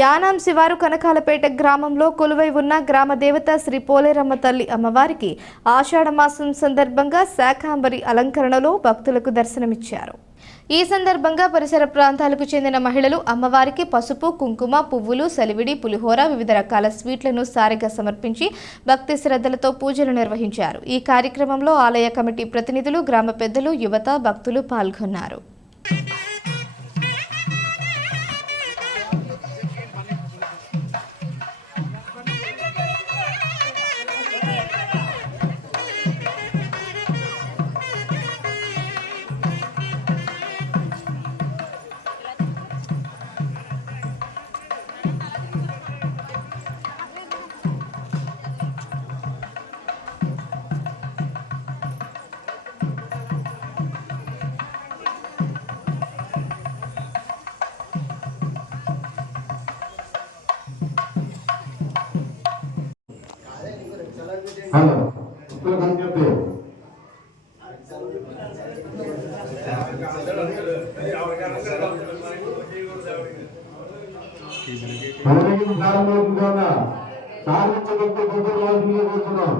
యానాం శివారు కనకాలపేట గ్రామంలో కొలువై ఉన్న గ్రామ దేవత శ్రీ పోలేరమ్మ తల్లి అమ్మవారికి ఆషాఢ మాసం సందర్భంగా శాఖాంబరి అలంకరణలో భక్తులకు దర్శనమిచ్చారు. ఈ సందర్భంగా పరిసర ప్రాంతాలకు చెందిన మహిళలు అమ్మవారికి పసుపు కుంకుమ పువ్వులు సలివిడి పులిహోర వివిధ రకాల స్వీట్లను సారిగా సమర్పించి భక్తి శ్రద్ధలతో పూజలు నిర్వహించారు. ఈ కార్యక్రమంలో ఆలయ కమిటీ ప్రతినిధులు గ్రామ పెద్దలు యువత భక్తులు పాల్గొన్నారు. హలో ఇప్పుడు కనిపిస్తే పదవికి ప్రారంభమవుతుంది కావున సాధించగలిగితే గుర్తురావాల్సిందిగా కోరుతున్నాం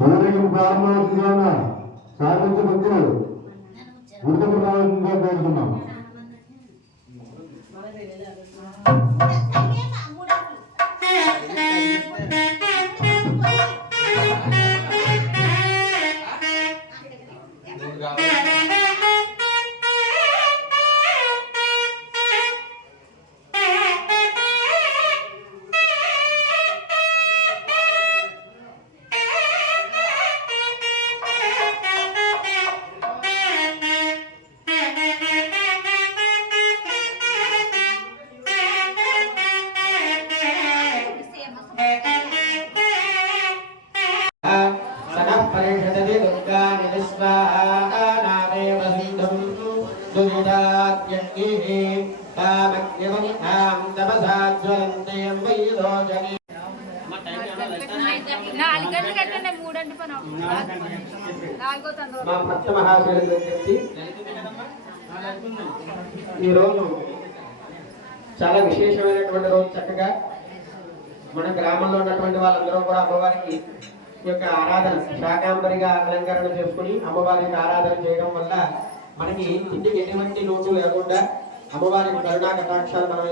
పదవికి ప్రారంభమవుతుంది కావున సాధించగలిగితే గుర్తుకు రావాల్సిందిగా కోరుతున్నాం మా భక్త మహాశయులు చెప్పి ఈరోజు చాలా విశేషమైనటువంటి రోజు చక్కగా మన గ్రామంలో ఉన్నటువంటి వాళ్ళందరూ కూడా అమ్మవారికి ఈ యొక్క ఆరాధన శాకాంబరిగా అలంకరణ చేసుకుని అమ్మవారి యొక్క ఆరాధన చేయడం వల్ల మనకి ఇంటికి ఎటువంటి లోటు లేకుండా అమ్మవారి కరుణా కటాక్షాలు మన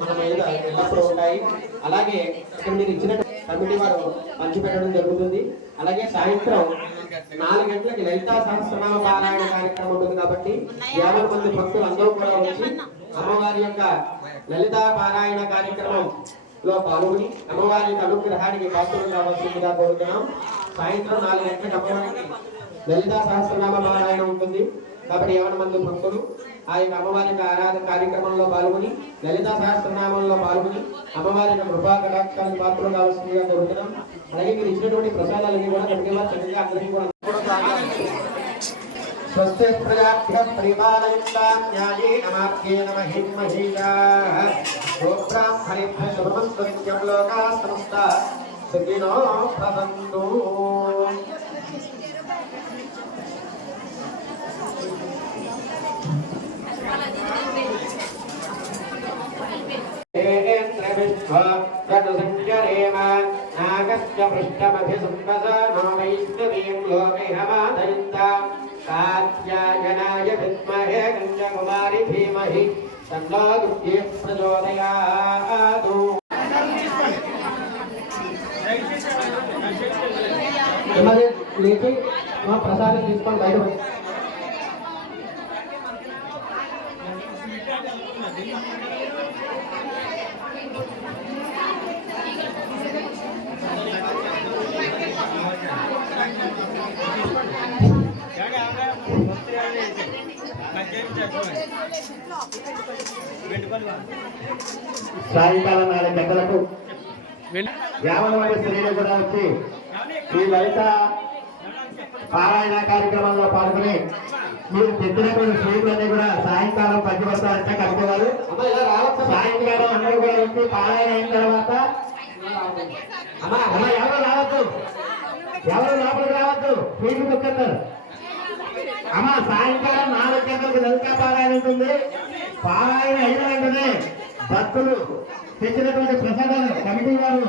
మన మీద ఎల్లప్పుడూ ఉంటాయి. అలాగే ఇక్కడ మీరు ఇచ్చిన కమిటీ వారు పంచిపెట్టడం జరుగుతుంది. అలాగే సాయంత్రం నాలుగు గంటలకి లలితా సహస్రనామ పారాయణ కార్యక్రమం ఉంటుంది కాబట్టి యాభై మంది భక్తులు అందరూ కూడా వచ్చి అమ్మవారి యొక్క లలితా పారాయణ కార్యక్రమం లో పాల్గొని అమ్మవారి యొక్క అనుగ్రహానికి పాత్రలు కావాల్సిందిగా కోరుతున్నాం. సాయంత్రం నాలుగు గంటలకు అమ్మవారికి లలితా సహస్రనామ పారాయణ ఉంటుంది. కాబట్టి యాభై మంది భక్తులు ఆ యొక్క అమ్మవారి యొక్క ఆరాధన కార్యక్రమంలో పాల్గొని లలిత సహస్రనామంలో పాల్గొని అమ్మవారి యొక్క కృపా కటాక్షానికి పాత్రలు కావాల్సిందిగా కోరుతున్నాం. అలాగే మీరు ఇచ్చినటువంటి ప్రసాదాలన్నీ కూడా కమిటీ చక్కగా అందరికీ కూడా స్వస్తి ప్రజాభ్య పరిపాలయంతాం న్యాయేన మార్గేణ మహిం గోబ్రాహ్మణేభ్య శుభమస్తు నిత్యం లోకాः సమస్తాः సుఖినో భవంతు. ेन्द्रविश्वक्रतुसञ्चरेम नागस्य पृष्ठमभिसुम्बसा नो वैष्णवीं लोकैहमादयन्ता कात्यायनाय विद्महे गङ्गकुमारि धीमहि तन्नो दुर्गे प्रचोदयातु लेके वहाँ प्रसाद बयट సాయంకాలం నాలుగు గంటలకు యావన మంది స్త్రీలు కూడా వచ్చి ఈ లలిత పారాయణ కార్యక్రమంలో పాల్గొని మీరు తెచ్చినటువంటి స్వీట్లన్నీ కూడా సాయంకాలం పంచిపెడతారంటే కనుకోవాలి సాయంకాలం అందరూ కూడా వచ్చి పారాయణ అయిన తర్వాత అమ్మా ఎవరు రావద్దు? ఎవరు లోపలికి రావద్దు? స్వీట్లు దొక్కుతారు అమ్మ సాయంకాలం నాలుగు గంటలకు లలితా పారాయణ ఉంటుంది. పారాయణ అయిన వెంటనే భక్తులు తెచ్చినటువంటి ప్రసాదాలు కమిటీ వారు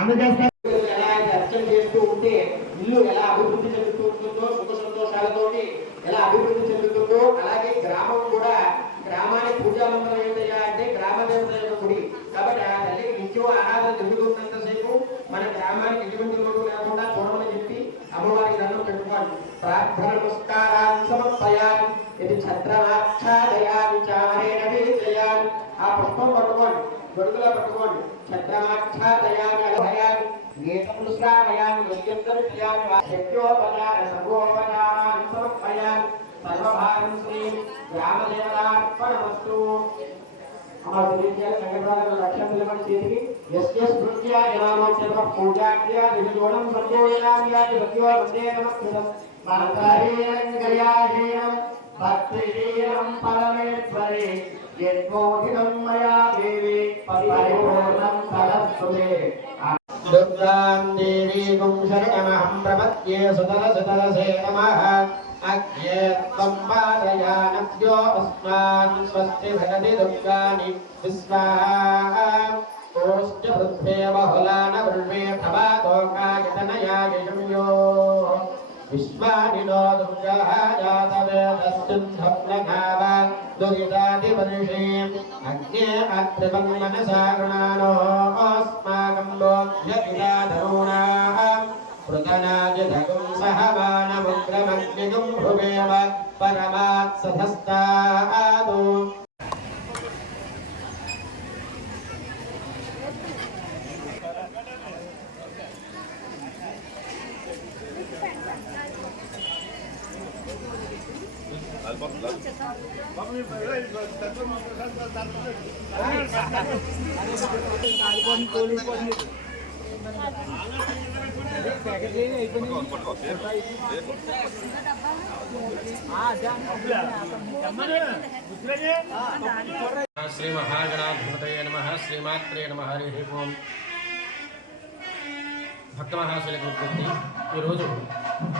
అందజేస్తారు. ఎలా అర్చన చేస్తూ ఉంటే ఇల్లు ఎలా అభివృద్ధి చెందుతూ ఉంటుందో సుఖ సంతోషాలతోటి ఎలా అభివృద్ధి చెందుతుందో అలాగే గ్రామం కూడా గ్రామానికి పూజా మందిరం దండం పెట్టుకోండి ప్రార్థన నమస్కారాన్ని సమర్పయాలి ఇది ఛత్రమాచ్ఛాదయామి చారేణ వీర్యయామి ఆ పుష్పం పట్టుకోండి గొడుగులో పట్టుకోండి ఛత్రమాచ్ఛాదయామి అలభయామి గీతములు శ్రావయామి నృత్యం దర్శయామి శక్యోపచార సర్వోపచారాన్ని సమర్పయామి సర్వభాగం శ్రీ గ్రామదేవతార్పణమస్తు అమ్మ గురించారు సంగీతాలు లక్ష్యం నిలబడి చేతికి यस्य स्मृत्या जनामक्षतः पूजाक्रिया निजोडं प्रचोदयामियादि भक्त्या वन्दे नमस्कृतं मर्ताहीनं गयाहीनं भक्तिहीनं परमेश्वरे यद्मोहितं मया देवे परिपूर्णं सरस्वते दुर्गां देवीगुं शरणमहं प्रपद्ये सुतरसुतरसे नमः अग्ने त्वं पादयानभ्यो अस्मान् स्वस्ति भगति दुर्गाणि विस्वाहा ओश्च पृथ्वे बहुलान वृण्वे प्रभातोकायतनयाय यम्यो विश्वानि नो दुर्गः जातवेदस्सिन्धप्नघाव दुरितादिवर्षीम् अग्ने अत्रिवं मनसा गृणानो अस्माकं लोभ्यपिताधरूणाः पृतनाजधगुं सह मानमुग्रमग्निगुं भुवेव परमात्सधस्तादु శ్రీ మహాగణాధిపతయ నమ శ్రీమాత్రే నమ హరి ఓం. భక్త మహాశులకు గుర్తి ఈరోజు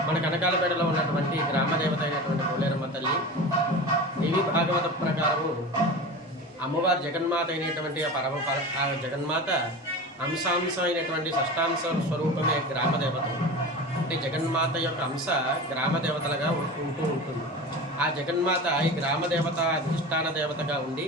మన కనకాలపేటలో ఉన్నటువంటి గ్రామదేవత అయినటువంటి పోలేరమ్మ తల్లి దేవి భాగవత ప్రకారము అమ్మవారి జగన్మాత అయినటువంటి ఆ పరమ ఆ జగన్మాత అంశాంశం అయినటువంటి షష్టాంశ స్వరూపమే గ్రామదేవత. అంటే జగన్మాత యొక్క అంశ గ్రామ దేవతలుగా ఉంటూ ఉంటుంది. ఆ జగన్మాత ఈ గ్రామదేవత అధిష్టాన దేవతగా ఉండి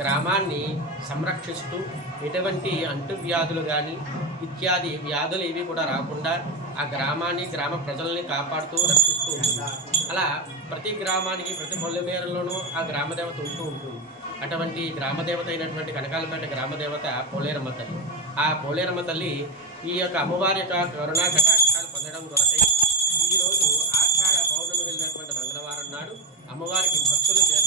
గ్రామాన్ని సంరక్షిస్తూ ఎటువంటి అంటువ్యాధులు కానీ ఇత్యాది వ్యాధులు ఏవి కూడా రాకుండా ఆ గ్రామాన్ని గ్రామ ప్రజల్ని కాపాడుతూ రక్షిస్తూ ఉంటుంది. అలా ప్రతి గ్రామానికి ప్రతి పొలిమేరలోనూ ఆ గ్రామ దేవత ఉంటూ ఉంటుంది. అటువంటి గ్రామదేవత అయినటువంటి కనకాలపేట గ్రామదేవత పోలేరమ్మ తల్లి. ఆ పోలేరమ్మ తల్లి ఈ యొక్క అమ్మవారి యొక్క కరుణా కటాక్షాలు పొందడం కొరకై ఈరోజు ఆషాఢ పౌర్ణమి వెళ్ళినటువంటి మంగళవారం నాడు అమ్మవారికి భక్తులు చే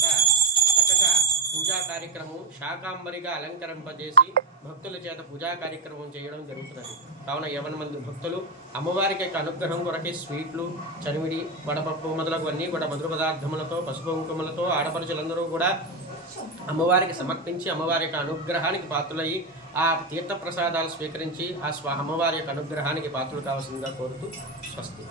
పూజా కార్యక్రమం శాకాంబరిగా అలంకరింపజేసి భక్తుల చేత పూజా కార్యక్రమం చేయడం జరుగుతున్నది. కావున యవన మంది భక్తులు అమ్మవారికి యొక్క అనుగ్రహం కొరకే స్వీట్లు చనివిడి వడపప్పు మొదలగువన్నీ కూడా మధుర పదార్థములతో పసుపు కుంకుమలతో ఆడపడుచులందరూ కూడా అమ్మవారికి సమర్పించి అమ్మవారి యొక్క అనుగ్రహానికి పాత్రులయ్యి ఆ తీర్థ ప్రసాదాలు స్వీకరించి ఆ స్వ అమ్మవారి యొక్క అనుగ్రహానికి పాత్రలు కావాల్సిందిగా కోరుతూ స్వస్తి.